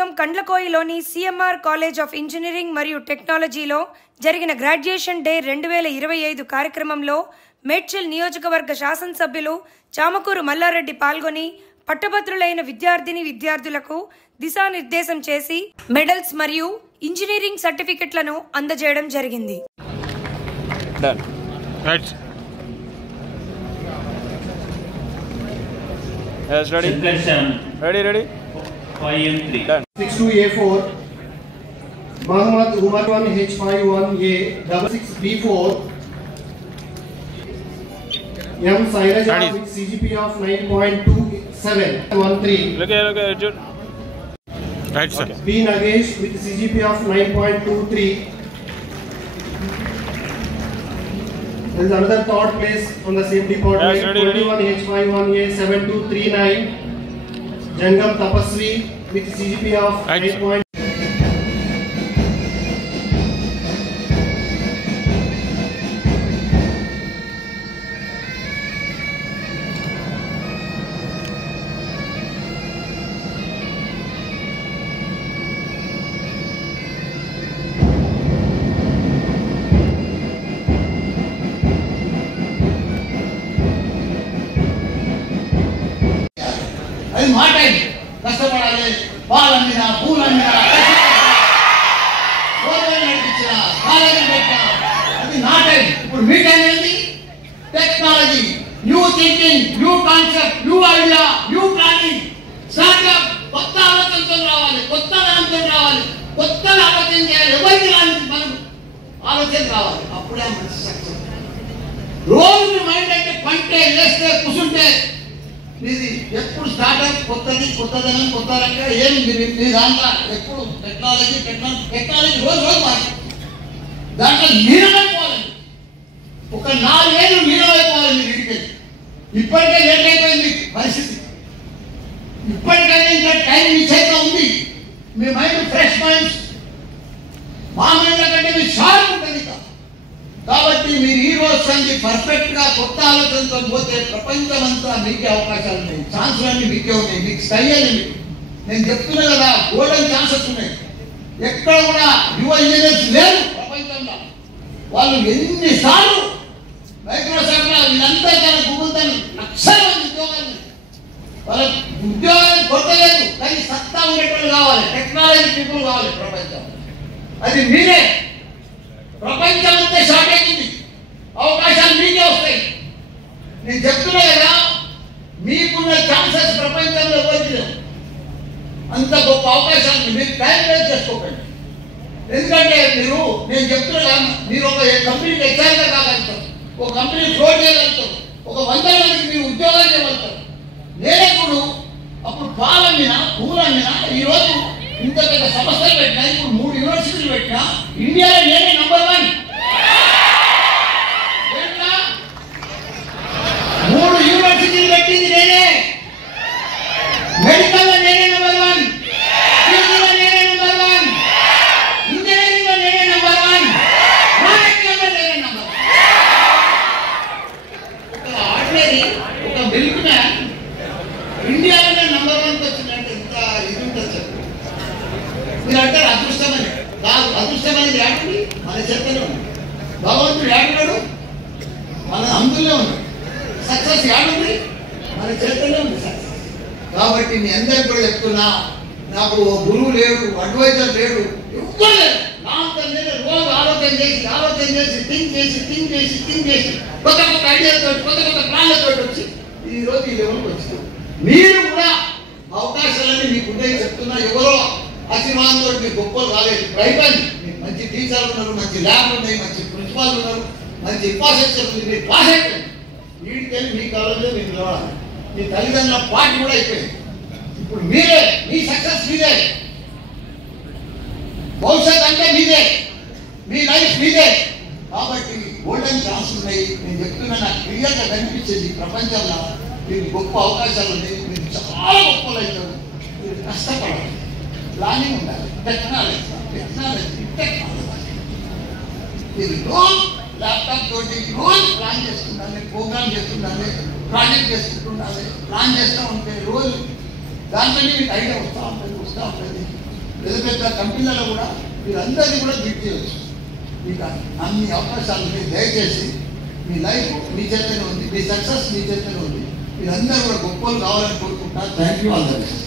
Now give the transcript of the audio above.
నియోజకవర్గం కండ్లకోయిలోని CMR college of engineering మరియు టెక్నాలజీలో జరిగిన గ్రాడ్యుయేషన్ డే 2025 కార్యక్రమంలో మేడ్చల్ నియోజకవర్గ శాసనసభ్యులు చామకూరు మల్లారెడ్డి పాల్గొని పట్టభద్రులైన విద్యార్థులకు దిశానిర్దేశం చేసి మెడల్స్ మరియు ఇంజనీరింగ్ సర్టిఫికెట్లను అందజేయడం జరిగింది. Yes, ready? Ready. 5 and 3. Done. 62A4, Muhammad Umar 1H51A, 66B4, M. Sairaja with CGP of 9.2713. Look here, right, sir. B. Nagesh with CGP of 9.23. There is another third place on the same department. Yes, ready. 21H51A 7239. Jangam Tapasri with CGP of 8. అది మాట కష్టపడాలి, పాలమ్మినా పూలమ్మినా నడిపించిన college పెట్టినా అది నాటైం. ఇప్పుడు మీ time ఏంటి? Technology, new thinking, new concept, new idea, new planning, startup. కొత్త ఆలోచనతో రావాలి, కొత్త ఆలోచన చేయాలి. ఎవరికి రాని మనం ఆలోచన రావాలి, అప్పుడే మంచి సక్సెస్. రోజు మైండ్ అంటే పంటే లేస్తే కూర్చుంటే మీది ఎప్పుడు స్టార్ట్అప్ కొత్తది కొత్త రంగా ఏమి మీ దాంట్లో ఎప్పుడు టెక్నాలజీ రోజు మారి దాంట్లో లీనమైపోవాలండి. ఒక 4 ఏళ్ళు లీనమైపోవాలి మీరు ఇంటికి. ఇప్పటికే లేట్ అయిపోయింది పరిస్థితి. ఇప్పటికైనా ఇంకా టైం మీ చేతిలో ఉంది. మీ మైండ్ ఫ్రెష్ మైండ్స్, మా మైండ్ కంటే మీ షార్ప్ ఉంటుంది. కాబట్టి మీరు ఈ రోజు సంది పర్ఫెక్ట్ గా కొత్త ఆలోచనతో పోతే ప్రపంచం అంతా మీకే అవకాశాలు ఉన్నాయి, ఛాన్సులన్నీ మీకే ఉన్నాయి. మీకు స్టై అని నేను చెప్తున్నా కదా, గోల్డెన్ ఛాన్సెస్ ఉన్నాయి. ఎక్కడ కూడా యువ ఇంజనీర్స్ లేరు ప్రపంచంలో. వాళ్ళు ఎన్నిసార్లు మైక్రోసాఫ్ట్ వీళ్ళంతా తన గూగుల్తో లక్షల మంది ఉద్యోగాలు, వాళ్ళ ఉద్యోగాలను కొట్టలేదు. కానీ సత్తా ఉండేటోళ్ళు కావాలి, టెక్నాలజీ పీపుల్ కావాలి ప్రపంచం. అది మీరే. ప్రపంచం అంతా షార్టేజ్ ఉంది, అవకాశాలు మీకే వస్తాయి. నేను చెప్తున్నా కదా, మీకున్న ఛాన్సెస్ ప్రపంచంలో ఎవరికి లేవు. అంత గొప్ప అవకాశాలు మీరు టైం వేస్ట్ చేసుకోకండి. ఎందుకంటే నేను చెప్తున్నా కదా, మీరు ఒక కంపెనీకి హెచ్ఆర్గా కాగలుగుతారు, ఒక కంపెనీ ఫ్లోట్ చేయగలుగుతారు, ఒక 100 మందికి మీరు ఉద్యోగాలు చేయగలుగుతారు. నేనెప్పుడు అప్పుడు పాలమ్మినా పూలమ్మినా ఈరోజు ఇంత పెద్ద సంస్థలు పెట్టినా, ఇప్పుడు 3 యూనివర్సిటీలు పెట్టినా, ఇండియాలో నేనే నంబర్ 1. 3 యూనివర్సిటీలు పెట్టింది నేనే. మెడికల్లో నేనే నంబర్ 1, ఫిజిక్స్లో నేనే నంబర్ 1, ఇంజనీరింగ్లో నేనే నంబర్ 1, మార్కెటింగ్లో నేనే నంబర్ 1. ఒక ఆర్డినరీ, ఒక మిల్క్ మ్యాన్ ఇండియాలోనే నంబర్ 1కి వచ్చిందంటే ఇంత ఇది ఉంటుంది సార్. మీరు అంటారు అదృష్టమని. కాదు, అదృష్టం అనేది ఏడండి మన చేతనే ఉంది. భగవంతుడు ఏడున్నాడు, మన అందులో ఉంది. సక్సెస్ ఏడుంది, మన చేతనే ఉంది సక్సెస్. కాబట్టి మీ అందరికీ కూడా చెప్తున్నా, నాకు గురువు లేడు, అడ్వైజర్ లేడు, ఎవ్వరు లేరు. నా అంతా నేను రోజు ఆలోచన చేసి థింక్ చేసి కొత్త ఐడియాలతో, కొత్త ప్లాన్లతో వచ్చి ఈరోజు ఈ లెవెల్కి వచ్చింది. మీరు కూడా అవకాశాలన్నీ మీకుంటాయి చెప్తున్నా. ఎవరో అభిమానంతో మీరు గొప్పలు కాలేదు, అయిపోయింది. మీకు మంచి టీచర్లు ఉన్నారు, మంచి ల్యాబ్లు ఉన్నాయి, మంచి ప్రిన్సిపాల్ ఉన్నారు, మంచి ఇన్ఫ్రాస్ట్రక్చర్ ఉంది. మీరు పాస్ అయిపోయింది. వీడికెళ్ళి మీ కాలేజీలో మీకు నిలబడాలి. మీ తల్లిదండ్రుల పార్టీ కూడా అయిపోయింది. ఇప్పుడు మీరే, మీ సక్సెస్ మీదే, భవిష్యత్ అంటే మీదే, మీ లైఫ్ మీదే. కాబట్టి గోల్డెన్ ఛాన్స్ ఉన్నాయి. నేను చెప్తున్నా, నాకు క్లియర్గా కనిపించేది ప్రపంచంలో మీకు గొప్ప అవకాశాలు ఉన్నాయి. మీరు చాలా గొప్పలు అవుతారు. మీరు కష్టపడాలి, ప్లానింగ్ ఉండాలి, టెక్నాలజీ. మీరు రోజు ల్యాప్టాప్ తోటి రోజు ప్లాన్ చేస్తుండాలి, ప్రోగ్రామ్ చేస్తుండాలి, ప్రాజెక్ట్ చేసుకుంటుండాలి. ప్లాన్ చేస్తూ ఉంటే రోజు దాంట్లో మీకు ఐడియా వస్తూ ఉంటుంది. పెద్ద పెద్ద కంపెనీలలో కూడా మీరందరినీ కూడా బీట్ చేయవచ్చు. మీకు అన్ని అవకాశాలు మీరు దయచేసి మీ లైఫ్ మీ చేతనే ఉంది, మీ సక్సెస్ మీ చేతనే ఉంది. మీరందరూ కూడా గొప్పలు కావాలని కోరుకుంటా. Thank you all the best.